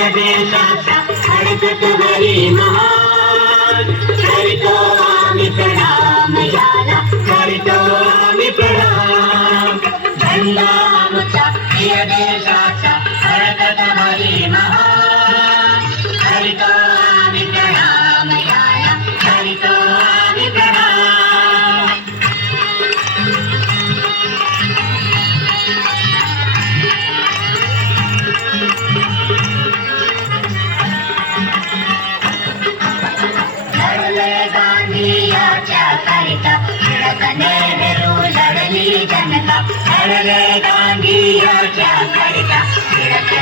प्रिय देशाचा हरकतवरी महान करीतो आम्ही प्रणाम याला करीतो आम्ही प्रणाम झंडा आमचा प्रिय देशाचा हरकतवरी महान करीतो आम्ही प्रणाम याला करीतो आम्ही प्रणाम नेहरू लढली जनता लढले गांधीच्या करिता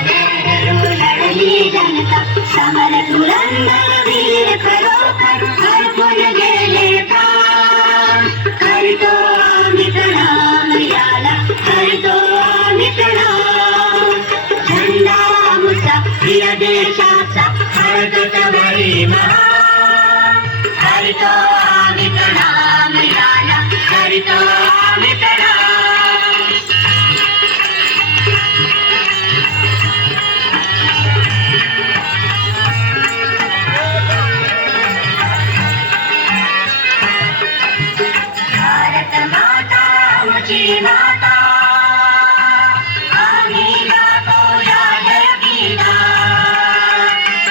नेहरू लढली जनता समर तुरंदर वीर खरोखर हरपून गेले प्राण करीतो आम्ही प्रणाम याला करीतो आम्ही प्रणाम झंडा आमचा प्रिय देशाचा हरकतवरी महान करीतो आम्ही प्रणाम याला करीतो आम्ही प्रणाम भारत माता आमची माता आम्ही गातो या जयगीता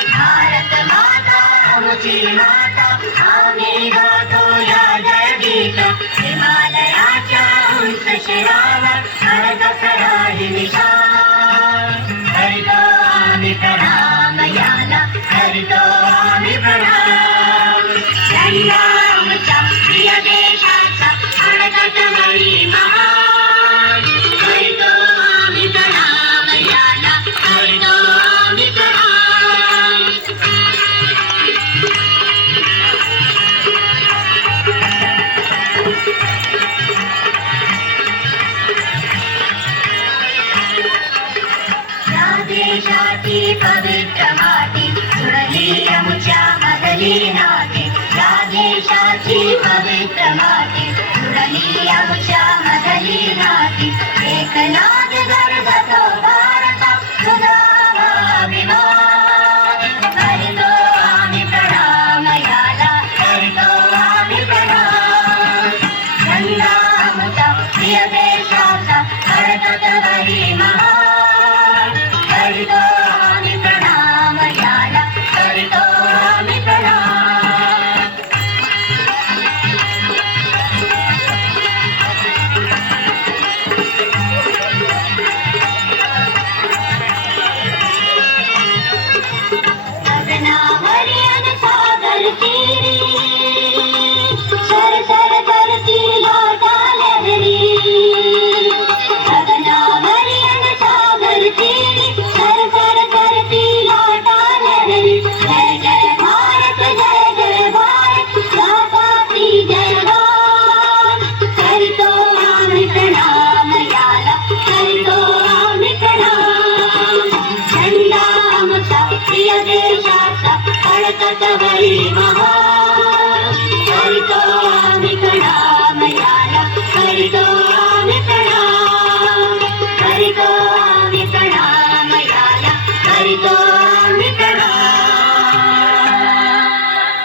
भारत माता आमची माता आम्ही गातो या जयगीता हिमालयाच्या उंच शिखरावर हरकतराही निशान करीतो आम्ही प्रणाम याला करीतो आम्ही प्रणाम झंडा आमचा प्रिय देशाचा हरकतवरी महान करीतो आम्ही प्रणाम याला करीतो आम्ही प्रणाम देशाची पवित्र माती सुरली आमच्या मधली नाती या देशाची पवित्र माती सुरली आमच्या मधली नाती एक नाद गर्जतो भारत तुझा अभिमान करीतो आम्ही प्रणाम याला करीतो आम्ही प्रणाम झंडा आमचा प्रिय देशाचा हरकतवरी महान करीतो आम्ही प्रणाम याला करीतो आम्ही प्रणाम गगनावरी अन सागर तीरी सर सर करती लाटा लहरी गगनावरी अन सागर तीरी सर सर करती लाटा लहरी जय जय भारत गाताती जयगान करीतो आम्ही प्रणाम याला करीतो आम्ही प्रणाम झंडा आमचा प्रिय देशाचा हरकतवरी महान